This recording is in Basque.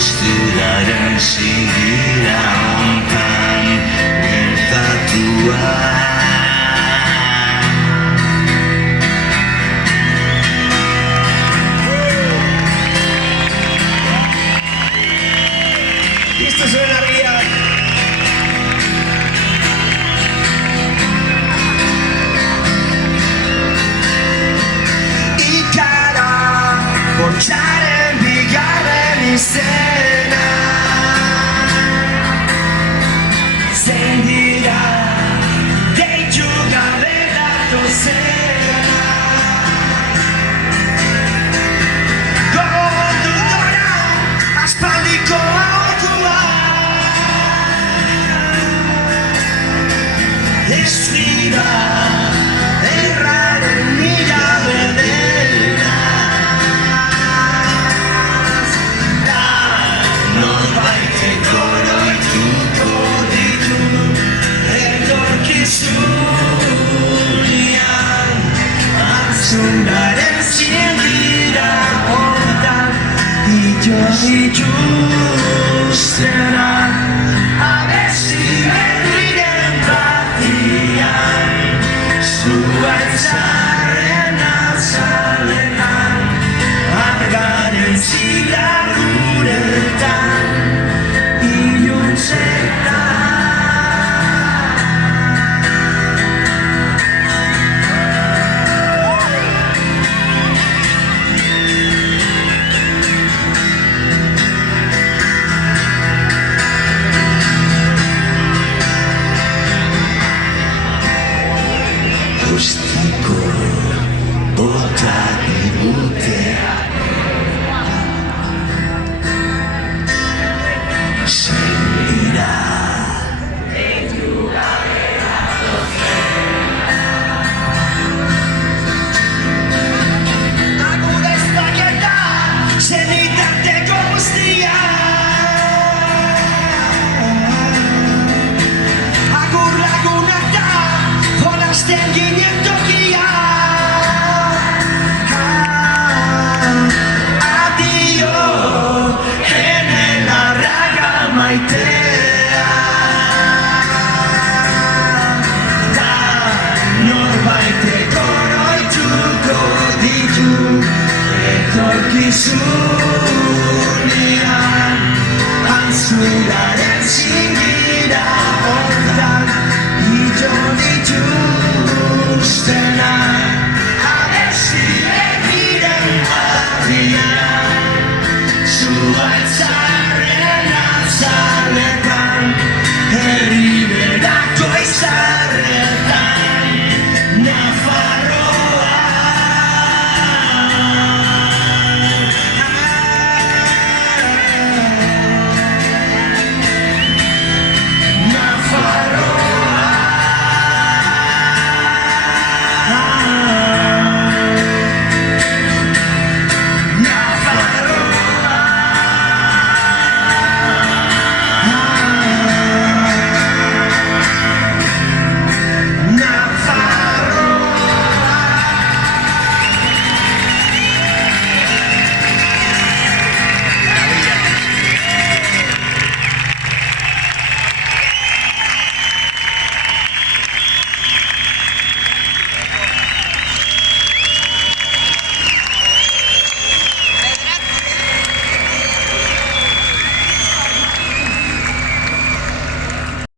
Studaran singira umpan bertatua. Esto suena real. Y cara portare piegare mi sena sentirà dei giocare da sera con tuttora a spalli con tua e sfida errare mica vedere. Sundaran singira umpan hijau-hijau serang avesi dan batian suai sarena salenan harga dan sigar uretan inyun setan. Gustiku botak ibute senira aku despaketa senita te gustia aku ragunata volas tingginya Sunian, ang sulat.